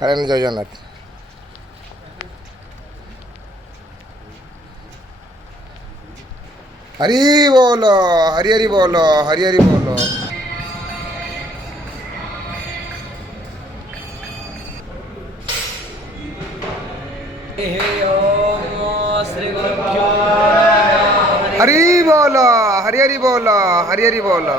kalian jajannat. हरी बोलो, हरी हरी बोलो, हरी हरी बोलो। हरी बोलो, हरी हरी बोलो, हरी हरी बोलो।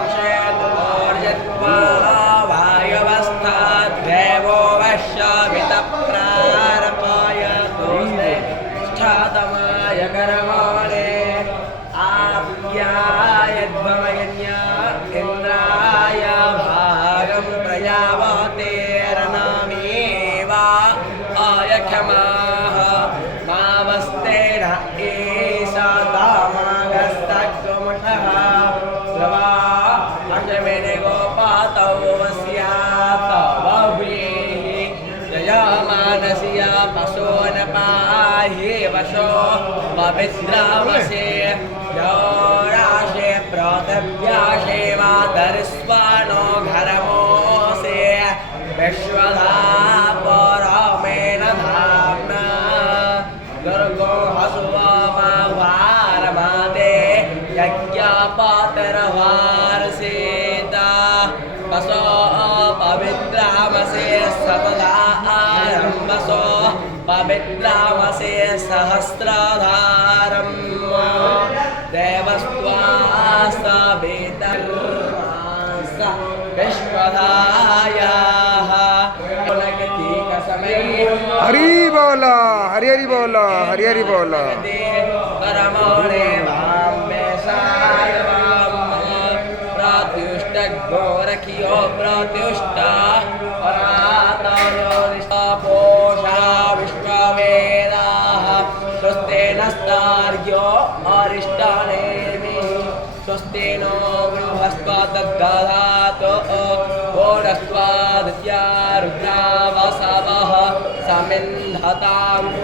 पवित्रावसे योराशे प्रतव्याशे मातरिस्वानो घरमोसे विश्वधा परमेन धाम्ना दुर्गो हसुवामावारमादे यज्ञपातरवारसेता वसो पवित्रामसे सतदा आरम्भसो पवित्रामसे सहस्रधारं देवस्त्वास्तवेतर्मास विश्वधायाः हरी बोलो, हरी हरी बोलो, हरी हरी बोलो। परमणे वाम्ये सायवाम प्रत्युष्ट गोरखियो प्रत्युष्ट अनातनो निष्ठापोषा विश्ववेदाः स्वस्ते नस्तार्यो अरिष्टानेमि स्वस्ति नो बृहस्पतिर्दधातु ओढस्त्वादित्या रुद्रा वसवः समिन्धताम्।